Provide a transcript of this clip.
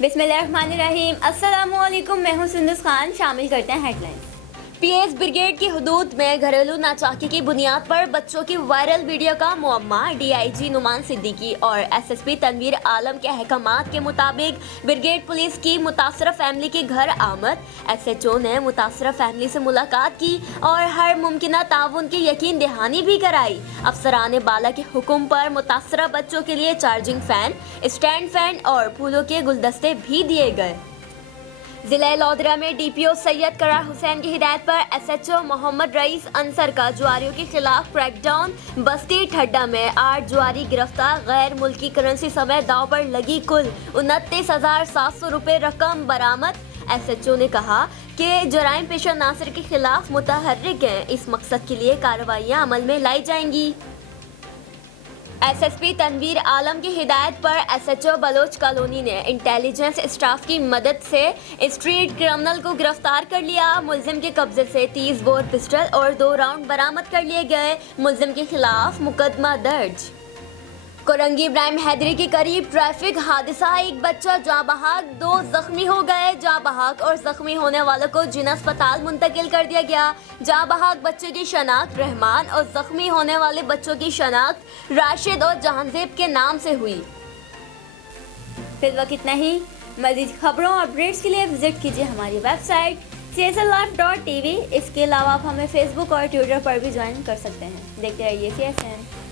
बिस्मिल्लाहिर्रहमानिर्रहीम। अस्सलामुअलैकुम, मैं हूं सुंदस खान। शामिल करते हैं हेडलाइंस। पीएस ब्रिगेड की हुदूद में घरेलू नाचाकी की बुनियाद पर बच्चों की वायरल वीडियो का मुअम्मा। डीआईजी नुमान सिद्दीकी और एसएसपी तनवीर आलम के अहकामात के मुताबिक ब्रिगेड पुलिस की मुतासरा फैमिली के घर आमद। एसएचओ ने मुतासरा फैमिली से मुलाकात की और हर मुमकिन ताउन की यकीन दहानी भी कराई। अफसरान बाला के हुक्म पर मुतासरा बच्चों के लिए चार्जिंग फैन, स्टैंड फैन और फूलों के गुलदस्ते भी दिए गए। जिला लौदरा में डीपीओ सैयद करार हुसैन की हिदायत पर एसएचओ मोहम्मद रईस अंसर का जुआरियों के खिलाफ क्रैकडाउन। बस्ती ठड्डा में 8 जुआरी गिरफ्तार। गैर मुल्की करेंसी समेत दाव पर लगी कुल 29,700 रुपए रकम बरामद। एसएचओ ने कहा कि जराइम पेशा नासिर के खिलाफ मुतहर्रिक हैं। इस मकसद के लिए कार्रवाइयाँ अमल में लाई जाएंगी। एसएसपी तनवीर आलम की हिदायत पर एसएचओ बलोच कॉलोनी ने इंटेलिजेंस स्टाफ की मदद से स्ट्रीट क्रिमिनल को गिरफ्तार कर लिया। मुलजिम के कब्जे से 30 बोर पिस्टल और 2 राउंड बरामद कर लिए गए। मुलजिम के खिलाफ मुकदमा दर्ज। कोरंगी इब्राहिम हैदरी के करीब ट्रैफिक हादसा, एक बच्चा जाँ बहक, 2 जख्मी हो गए। जाँ बहक और जख्मी होने वालों को जिला अस्पताल मुंतकिल कर दिया गया। जाँ बहक बच्चे की शनाख्त रहमान और जख्मी होने वाले बच्चों की शनाख्त राशिद और जहांजेब के नाम से हुई। फिलहाल इतना ही। मज़ीद खबरों और अपडेट्स के लिए विजिट कीजिए हमारी वेबसाइट cslife.tv। इसके अलावा आप हमें फेसबुक और ट्विटर पर भी ज्वाइन कर सकते हैं। देखते रहिए CSN।